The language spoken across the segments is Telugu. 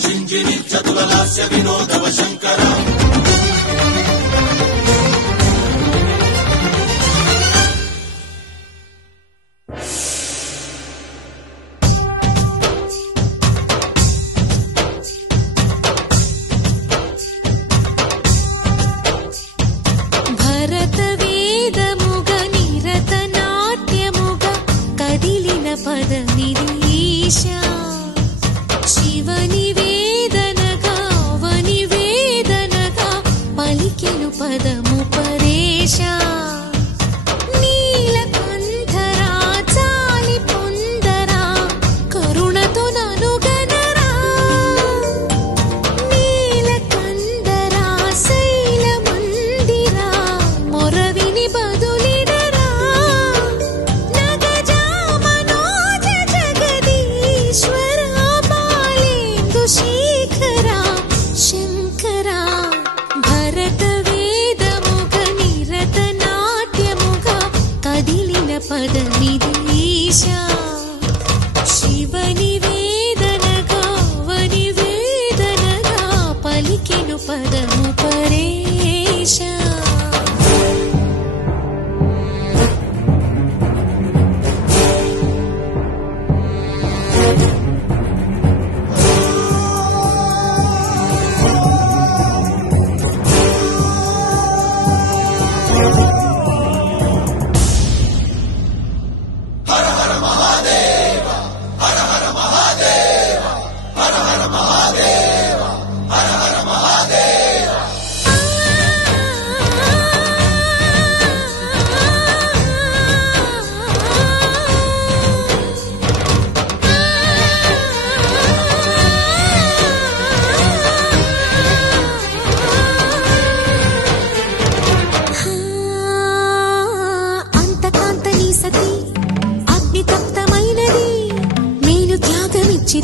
శింగిని చతుల లాస్య వినోదవ శంకర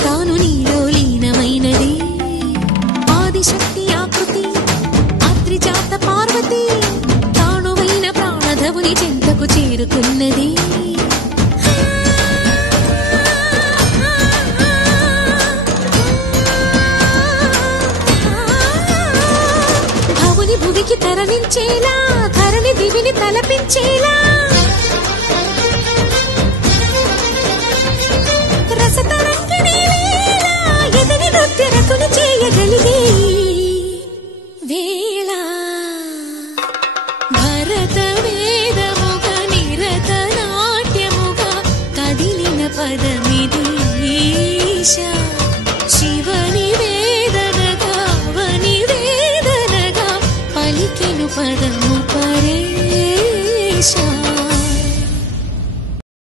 తాను నీలో లీనమైనది ఆదిశక్తి ఆకృతి అత్రిజాత పార్వతి తానువైన ప్రాణధవుని చెంతకు చేరుకున్నది భవుని భువికి తరలించేలా ధరణి దివిని తలపించేలా నృత్యరకులు చేయగలిగే వేళ భరత వేదముగ నిరత నాట్యముగా కదిలిన పదమిది ఈశా శివని వేదనగా వని వేదనగా పలికెను పదము